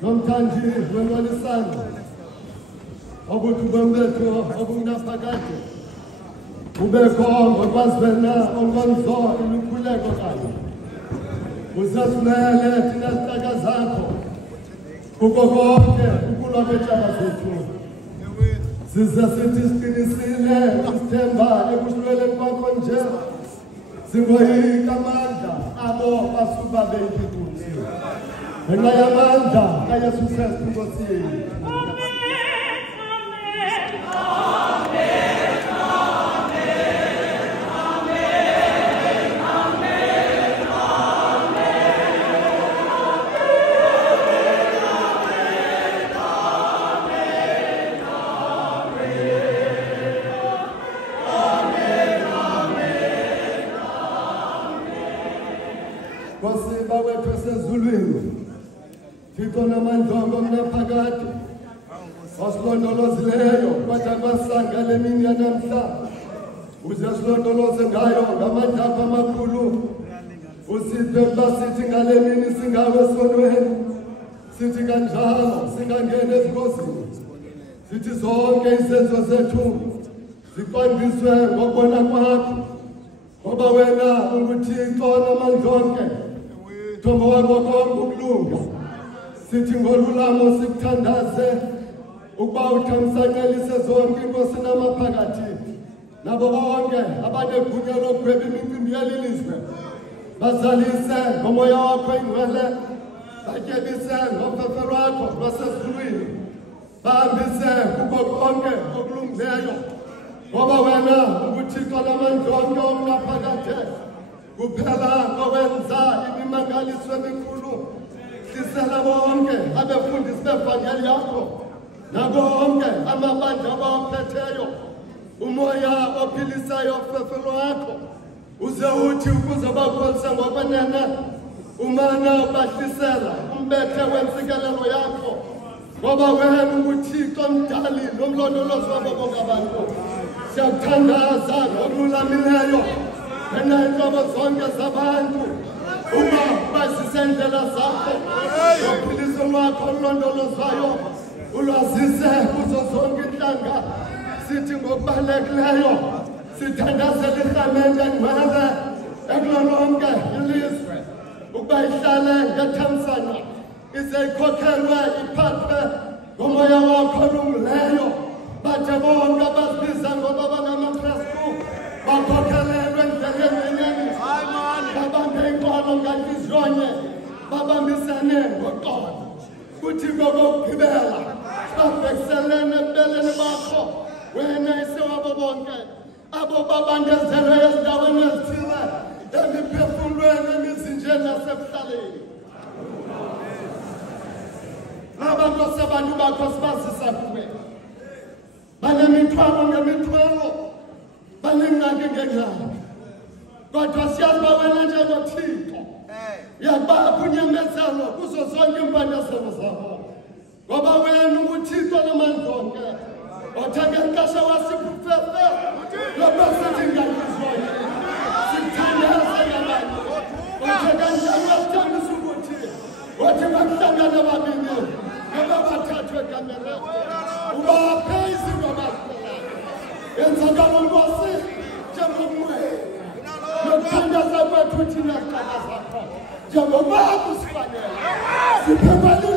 Nomthandi wenwalisana ukuthi ubembetho okungaphakathi ubekho ngokwazi wena onkonzo ilukhuleko kanye usasimele thina sitaka zakho kuko konke ukulwa kwetshaka zethu siza sithi siqinisile isithemba ekuhlelweni kwakho nje singoyika amandla abo basuba beyikuthi ngenxa yamandla kaYesu Kristu Nkosi yethu. Nkosi bawethu sezulwini Thixo namandla omnaphakade osilondolozileyo kwathi kwasanga le mini yanamhla uze silondoloze ngayo ngamandla akho amakhulu usiphe basithi ngale mini singawe esonweni sithi kanjalo singangena ezikhosini sithi zonke izenzo zethu ziqondiswe ngokubona kwakho ngoba wena unguThixo namandla onke Thombo wakho konke ukulunga sithi ngolulamo sikuthandaze ukuba uthamsanqelise zonke inkosi namaphakathi nabo bonke abanegunya lokugweba imicimbi yelilizwe bazalise ngomoya wakho ingcwele batyebise ngofefe lwakho lwasezulwini bahambise kuko konke okulungileyo ngoba wena unguThixo namandla onke omnaphakade kuphela ngowenza imimangaliso emikhulu hlisela bonke abefundisi bevangeli yakho nabo bonke amabandla abawaphetheyo umoya ophilisayo ofefe lwakho uze uthi ukuze bakholise ngokwenene umana bahlisela umbethe wentsikelelo yakho ngoba wena unguThixo mdali nomlondolozi wabo bonke abantu siyakuthandaza ngokululamileyo enayinhlobo zonke zabantu uma basisendlela zakho uphiliso lwakho olulondolozayo ulwazise kuzo zonke inhlanga sithi ngokubalulekileyo sithandazela irhamente engcwele ekulolonke ilizwe ukuba ihlale ngethamsanqa ize ikhokhelwe iphathwe ngomoya wakho olungileyo bathe bonke abazibiza ngoba bangamaKrestu bakhokhelelwe endleleni enye babambe inkolo ngantliziyo babambisane ngoqondo kuthi ngokugqibela babhekiselene ebeleni bakho wena isewabo bonke abo babandezelwe ezindaweni ezithile emiphefumulweni emizinjeni nasekuhlaleni abantu sebantu bakho sibazisa kuwe banemithwalo ngemithwalo banengxaki ngengxaki kodwa siyazi uba wena njengoThixo uyakubapha unyamezelo kuzo zonke iimpandezelo zakho ngoba wena unguThixo namandla onke othe ngexesha wasibufefe loba sithi ngantliziyo sikuthandaze ngabantu othe kanjani wasithembisa ukuthi othi bakuhlangana babini ngoba bathathwe egameni lakho ubaphe izinto abazicelayo yenzakalo Nkosi njengomnqweli nokuthandaza kwethu thina sicaka zakho njengoba kusifanele siphephele